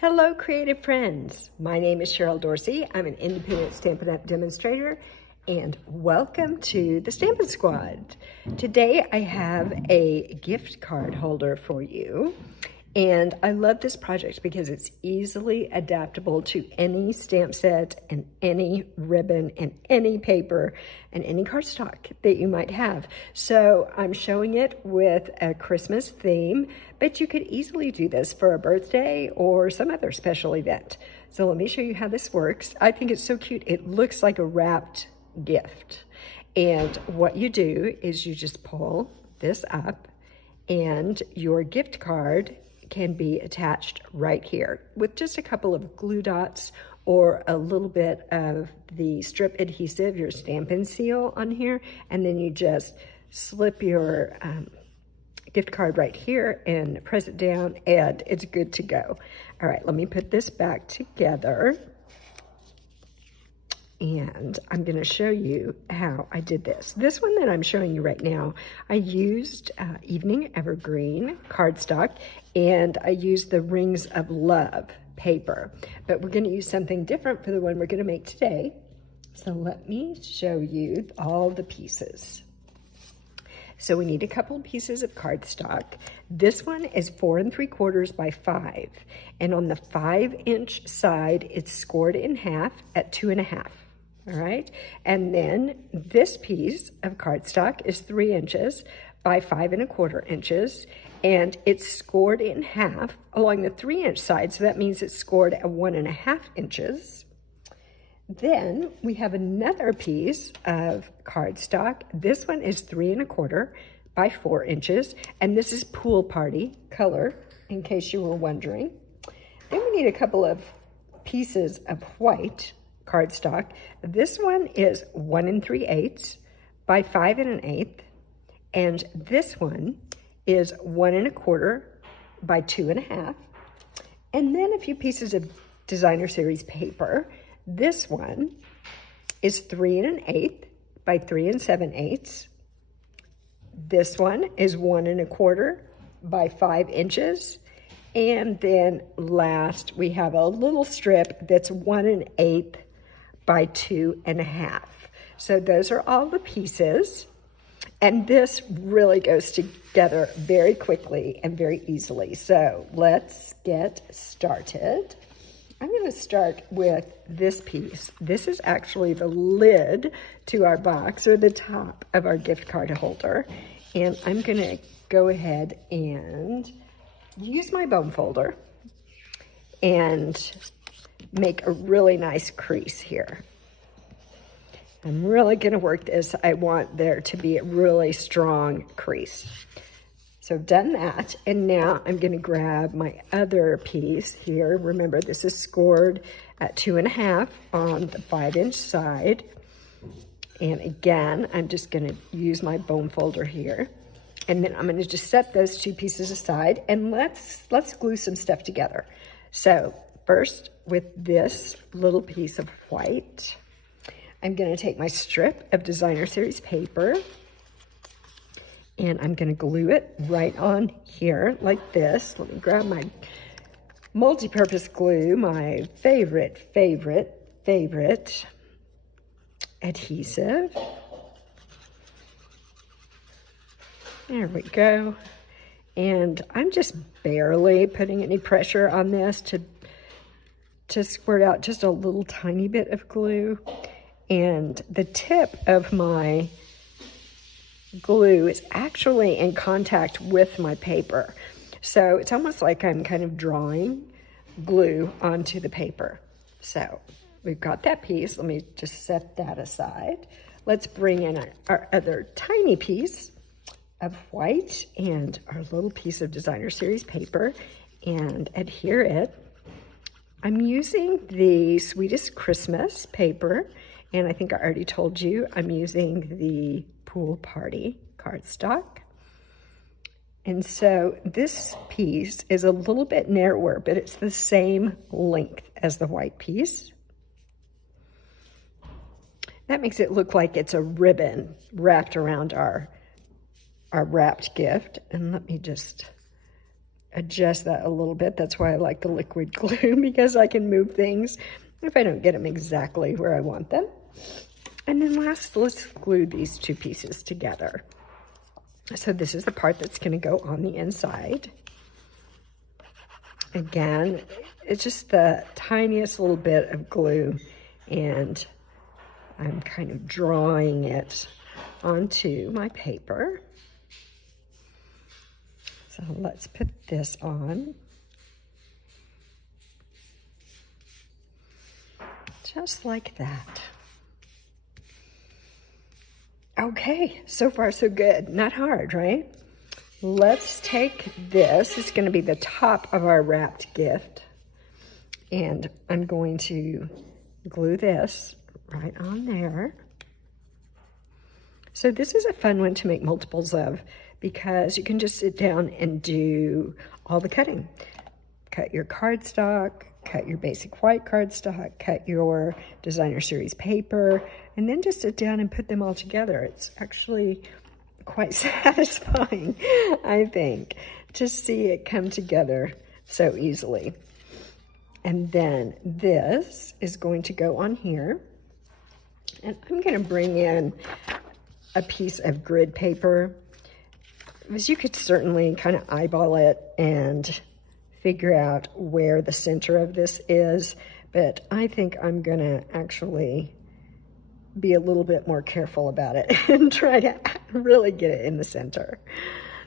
Hello, creative friends. My name is Cheryl Dorsey. I'm an independent Stampin' Up! Demonstrator, and welcome to the Stampin' Squad. Today I have a gift card holder for you, and I love this project because it's easily adaptable to any stamp set and any ribbon and any paper and any cardstock that you might have. So I'm showing it with a Christmas theme, but you could easily do this for a birthday or some other special event. So let me show you how this works. I think it's so cute. It looks like a wrapped gift. And what you do is you just pull this up and your gift card can be attached right here with just a couple of glue dots or a little bit of the strip adhesive, your Stampin' seal on here, and then you just slip your gift card right here and press it down and it's good to go. All right, let me put this back together. And I'm going to show you how I did this. This one that I'm showing you right now, I used Evening Evergreen cardstock, and I used the Rings of Love paper. But we're going to use something different for the one we're going to make today. So let me show you all the pieces. So we need a couple of pieces of cardstock. This one is 4 3/4 by 5. And on the 5-inch side, it's scored in half at 2.5. All right, and then this piece of cardstock is 3 inches by 5 1/4 inches, and it's scored in half along the 3-inch side, so that means it's scored at 1.5 inches. Then we have another piece of cardstock. This one is 3 1/4 by 4 inches, and this is Pool Party color, in case you were wondering. Then we need a couple of pieces of white cardstock. This one is 1 3/8 by 5 1/8, and this one is 1 1/4 by 2.5. And then a few pieces of Designer Series paper. This one is 3 1/8 by 3 7/8. This one is 1 1/4 by 5 inches. And then last, we have a little strip that's 1 1/8 by 2.5. So those are all the pieces. And this really goes together very quickly and very easily. So let's get started. I'm going to start with this piece. This is actually the lid to our box, or the top of our gift card holder. And I'm going to go ahead and use my bone folder and make a really nice crease here. I'm really going to work this. I want there to be a really strong crease. So I've done that, and now I'm going to grab my other piece here. Remember, this is scored at 2.5 on the 5-inch side. And again, I'm just going to use my bone folder here. And then I'm going to just set those two pieces aside, and let's glue some stuff together. So first, with this little piece of white, I'm going to take my strip of Designer Series paper, and I'm going to glue it right on here like this. Let me grab my multi-purpose glue, my favorite adhesive. There we go. And I'm just barely putting any pressure on this to squirt out just a little tiny bit of glue. And the tip of my glue is actually in contact with my paper. So it's almost like I'm kind of drawing glue onto the paper. So we've got that piece. Let me just set that aside. Let's bring in our other tiny piece of white and our little piece of Designer Series paper and adhere it. I'm using the Sweetest Christmas paper, and I think I already told you I'm using the Pool Party cardstock. And so this piece is a little bit narrower, but it's the same length as the white piece. That makes it look like it's a ribbon wrapped around our wrapped gift. And let me just adjust that a little bit. That's why I like the liquid glue, because I can move things if I don't get them exactly where I want them. And then last, let's glue these two pieces together. So this is the part that's going to go on the inside. Again, it's just the tiniest little bit of glue, and I'm kind of drawing it onto my paper. So let's put this on. Just like that. Okay, so far so good. Not hard, right? Let's take this. It's going to be the top of our wrapped gift. And I'm going to glue this right on there. So this is a fun one to make multiples of, because you can just sit down and do all the cutting. Cut your cardstock, cut your basic white cardstock, cut your designer series paper, and then just sit down and put them all together. It's actually quite satisfying, I think, to see it come together so easily. And then this is going to go on here. And I'm going to bring in a piece of grid paper, because you could certainly kind of eyeball it and figure out where the center of this is, but I think I'm going to actually be a little bit more careful about it and try to really get it in the center.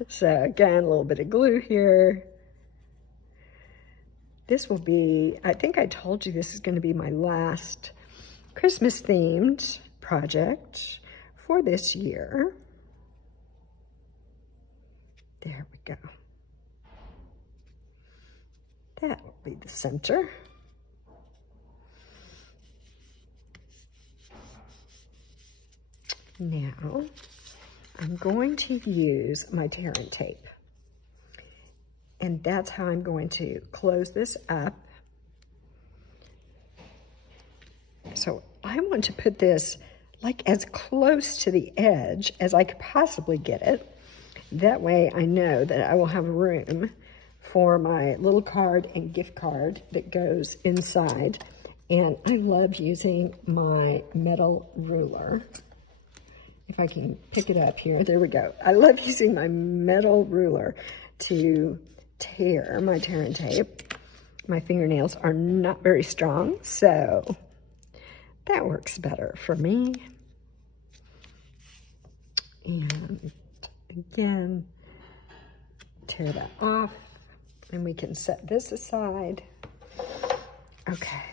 So again, a little bit of glue here. This will be, I think I told you this is going to be my last Christmas themed project for this year. There we go. That will be the center. Now, I'm going to use my tear and tape. And that's how I'm going to close this up. So I want to put this like as close to the edge as I could possibly get it. That way I know that I will have room for my little card and gift card that goes inside. And I love using my metal ruler. If I can pick it up here, there we go. I love using my metal ruler to tear my tear and tape. My fingernails are not very strong, so that works better for me. And again, tear that off, and we can set this aside. Okay,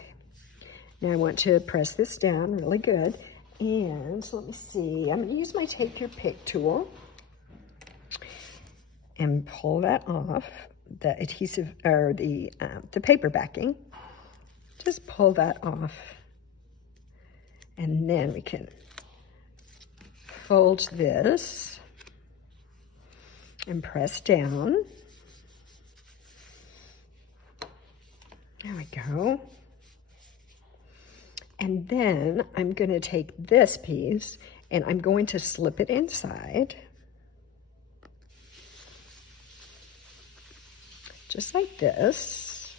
now I want to press this down really good. And so let me see, I'm gonna use my Take Your Pick tool and pull that off, the adhesive, or the paper backing. Just pull that off. And then we can fold this and press down. There we go. And then I'm going to take this piece and I'm going to slip it inside. Just like this.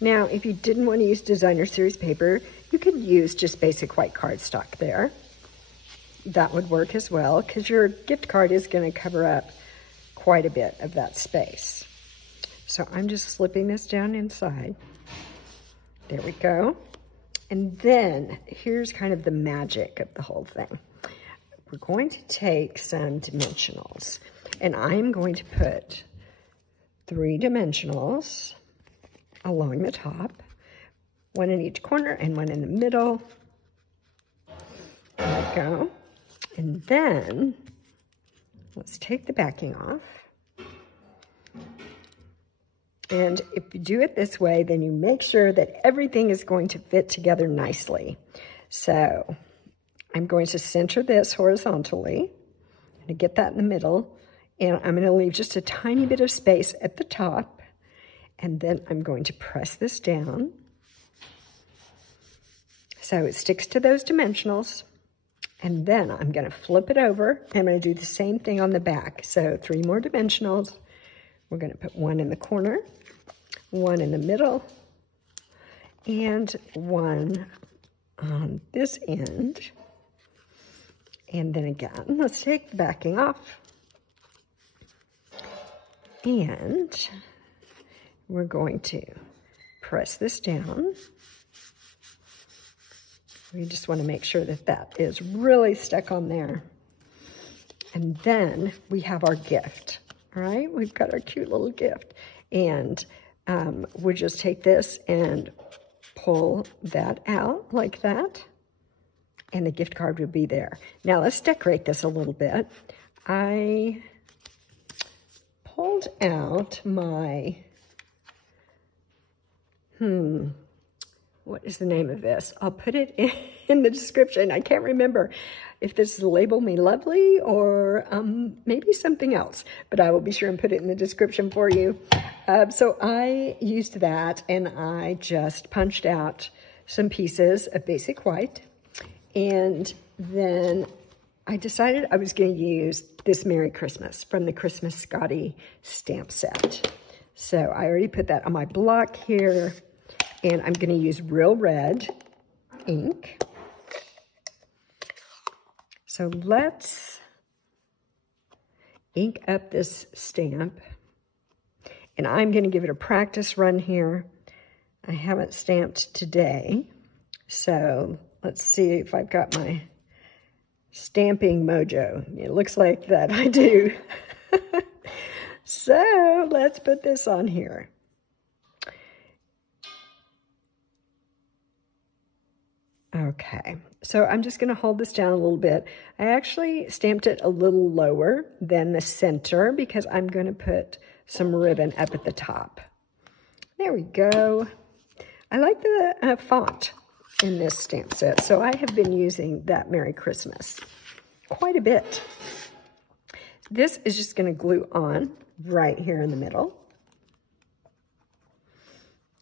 Now, if you didn't want to use designer series paper, you could use just basic white cardstock there. That would work as well, because your gift card is going to cover up quite a bit of that space. So I'm just slipping this down inside. There we go. And then here's kind of the magic of the whole thing. We're going to take some dimensionals, and I'm going to put 3 dimensionals along the top, 1 in each corner and 1 in the middle. There we go. And then let's take the backing off. And if you do it this way, then you make sure that everything is going to fit together nicely. So I'm going to center this horizontally and get that in the middle. And I'm going to leave just a tiny bit of space at the top. And then I'm going to press this down so it sticks to those dimensionals. And then I'm going to flip it over. I'm going to do the same thing on the back. So 3 more dimensionals. We're going to put one in the corner, one in the middle, and one on this end. And then again, let's take the backing off. And we're going to press this down. We just want to make sure that that is really stuck on there. And then we have our gift, all right? We've got our cute little gift. And we'll just take this and pull that out like that. And the gift card would be there. Now let's decorate this a little bit. I pulled out my, what is the name of this? I'll put it in the description. I can't remember if this is Label Me Lovely or maybe something else, but I will be sure and put it in the description for you. So I used that and I just punched out some pieces of basic white, and then I decided I was going to use this Merry Christmas from the Christmas Scottie stamp set. So I already put that on my block here. And I'm going to use Real Red ink. So let's ink up this stamp. And I'm going to give it a practice run here. I haven't stamped today. So let's see if I've got my stamping mojo. It looks like that I do. So let's put this on here. Okay, so I'm just going to hold this down a little bit. I actually stamped it a little lower than the center because I'm going to put some ribbon up at the top. There we go. I like the font in this stamp set, so I have been using that Merry Christmas quite a bit. This is just going to glue on right here in the middle.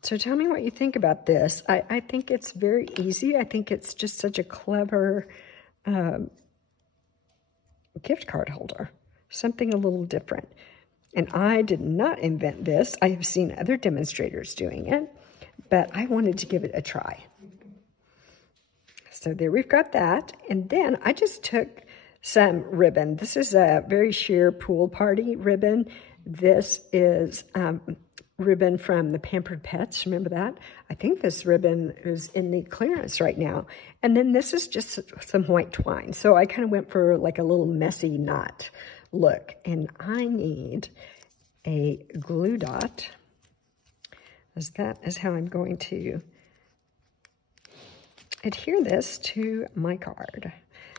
So tell me what you think about this. I think it's very easy. I think it's just such a clever gift card holder. Something a little different. And I did not invent this. I have seen other demonstrators doing it, but I wanted to give it a try. So there we've got that. And then I just took some ribbon. This is a very sheer pool party ribbon. This is ribbon from the Pampered Pets. Remember that? I think this ribbon is in the clearance right now. And then this is just some white twine. So I kind of went for like a little messy knot look. And I need a glue dot, as that is how I'm going to adhere this to my card.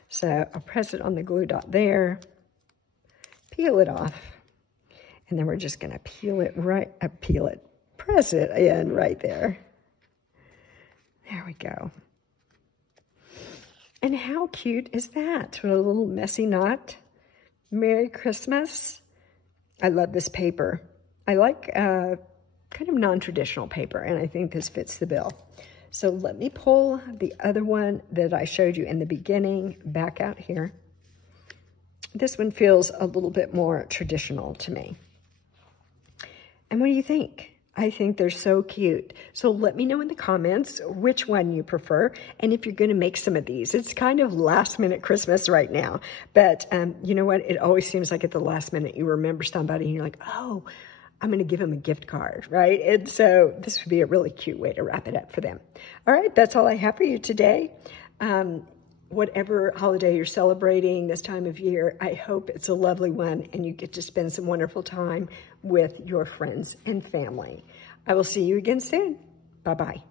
So I'll press it on the glue dot there, peel it off. And then we're just going to press it in right there. There we go. And how cute is that? With a little messy knot. Merry Christmas. I love this paper. I like kind of non-traditional paper, and I think this fits the bill. So let me pull the other one that I showed you in the beginning back out here. This one feels a little bit more traditional to me. And what do you think? I think they're so cute. So let me know in the comments which one you prefer and if you're going to make some of these. It's kind of last minute Christmas right now. But you know what? It always seems like at the last minute you remember somebody and you're like, oh, I'm going to give them a gift card, right? And so this would be a really cute way to wrap it up for them. All right, that's all I have for you today. Whatever holiday you're celebrating this time of year, I hope it's a lovely one and you get to spend some wonderful time with your friends and family. I will see you again soon. Bye-bye.